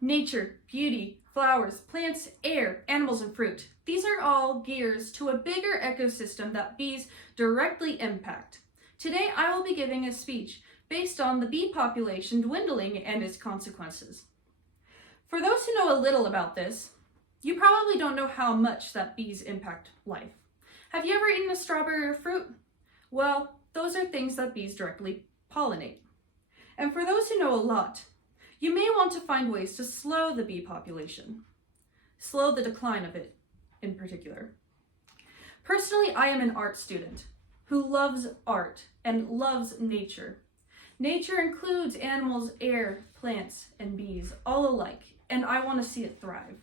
Nature, beauty, flowers, plants, air, animals, and fruit. These are all gears to a bigger ecosystem that bees directly impact. Today, I will be giving a speech based on the bee population dwindling and its consequences. For those who know a little about this, you probably don't know how much that bees impact life. Have you ever eaten a strawberry or fruit? Well, those are things that bees directly pollinate. And for those who know a lot, you may want to find ways to slow the bee population, slow the decline of it in particular. Personally, I am an art student who loves art and loves nature. Nature includes animals, air, plants, and bees, all alike, and I want to see it thrive.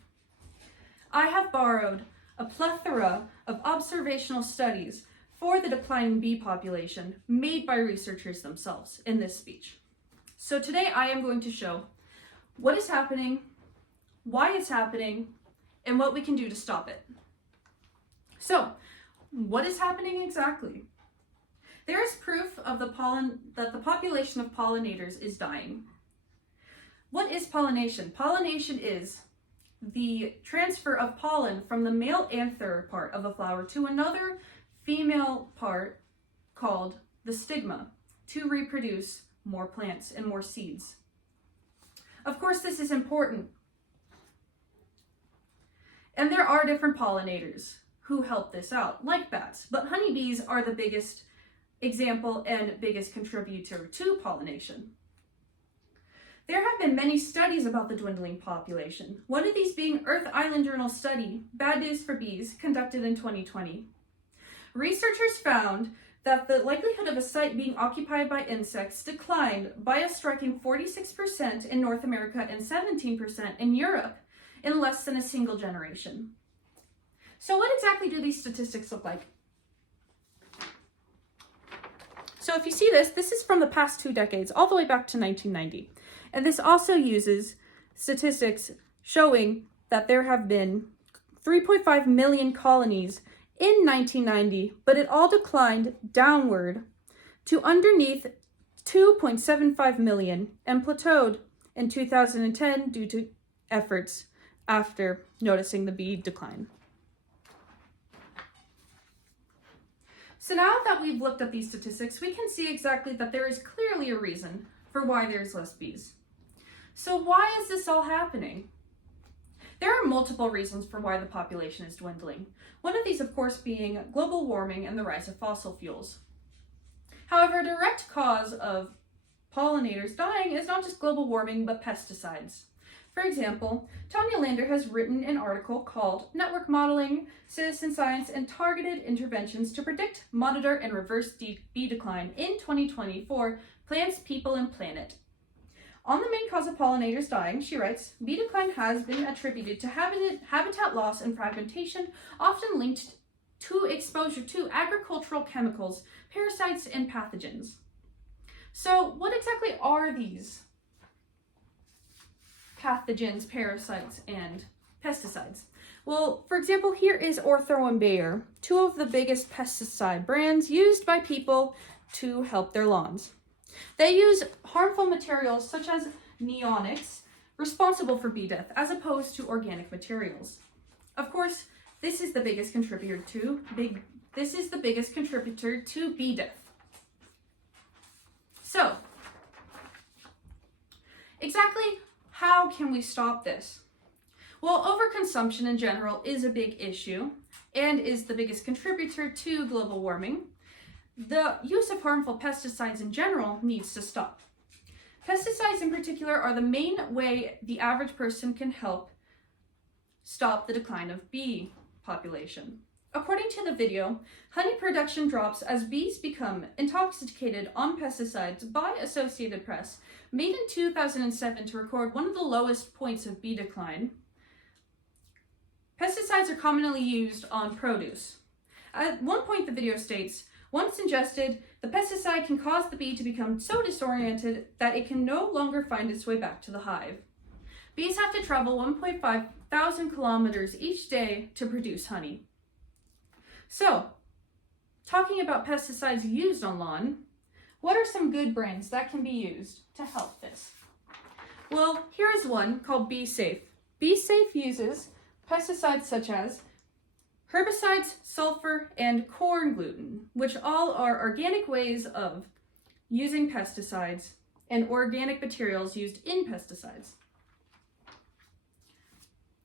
I have borrowed a plethora of observational studies for the declining bee population made by researchers themselves in this speech. So today I am going to show what is happening, why it's happening, and what we can do to stop it. So, what is happening exactly? There is proof of that the population of pollinators is dying. What is pollination? Pollination is the transfer of pollen from the male anther part of a flower to another female part called the stigma to reproduce more plants and more seeds. Of course, this is important. And there are different pollinators who help this out, like bats, but honeybees are the biggest example and biggest contributor to pollination. There have been many studies about the dwindling population, one of these being Earth Island Journal study, Bad News for Bees, conducted in 2020. Researchers found that the likelihood of a site being occupied by insects declined by a striking 46% in North America and 17% in Europe in less than a single generation. So what exactly do these statistics look like? So if you see this is from the past 2 decades, all the way back to 1990. And this also uses statistics showing that there have been 3.5 million colonies in 1990, but it all declined downward to underneath 2.75 million and plateaued in 2010 due to efforts after noticing the bee decline. So now that we've looked at these statistics, we can see exactly that there is clearly a reason for why there's less bees. So why is this all happening? There are multiple reasons for why the population is dwindling. One of these, of course, being global warming and the rise of fossil fuels. However, a direct cause of pollinators dying is not just global warming, but pesticides. For example, Tanya Lander has written an article called Network Modeling, Citizen Science, and Targeted Interventions to Predict, Monitor, and Reverse Bee Decline in 2020 for Plants, People, and Planet. On the main cause of pollinators dying, she writes, bee decline has been attributed to habitat loss and fragmentation, often linked to exposure to agricultural chemicals, parasites, and pathogens. So what exactly are these pathogens, parasites, and pesticides? Well, for example, here is Ortho and Bayer, 2 of the biggest pesticide brands used by people to help their lawns. They use harmful materials such as neonics, responsible for bee death, as opposed to organic materials. Of course, this is the biggest contributor to bee death. So, exactly how can we stop this? Well, overconsumption in general is a big issue and is the biggest contributor to global warming. The use of harmful pesticides in general needs to stop. Pesticides in particular are the main way the average person can help stop the decline of bee population. According to the video, honey production drops as bees become intoxicated on pesticides by Associated Press, made in 2007 to record one of the lowest points of bee decline. Pesticides are commonly used on produce. At one point, the video states, once ingested, the pesticide can cause the bee to become so disoriented that it can no longer find its way back to the hive. Bees have to travel 1,500 kilometers each day to produce honey. So, talking about pesticides used on lawn, what are some good brands that can be used to help this? Well, Well, here is one called Be Safe. Be Safe uses pesticides such as herbicides, sulfur, and corn gluten, which all are organic ways of using pesticides and organic materials used in pesticides.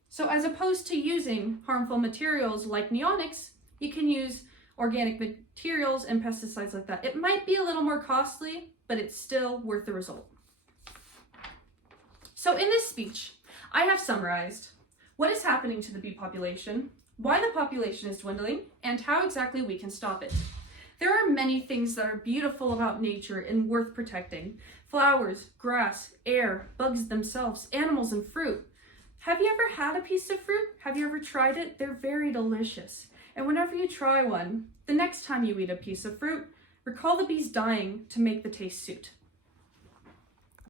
So as opposed to using harmful materials like neonics, you can use organic materials and pesticides like that. It might be a little more costly, but it's still worth the result. So in this speech, I have summarized what is happening to the bee population, why the population is dwindling, and how exactly we can stop it. There are many things that are beautiful about nature and worth protecting. Flowers, grass, air, bugs themselves, animals, and fruit. Have you ever had a piece of fruit? Have you ever tried it? They're very delicious. And whenever you try one, the next time you eat a piece of fruit, recall the bees dying to make the taste suit.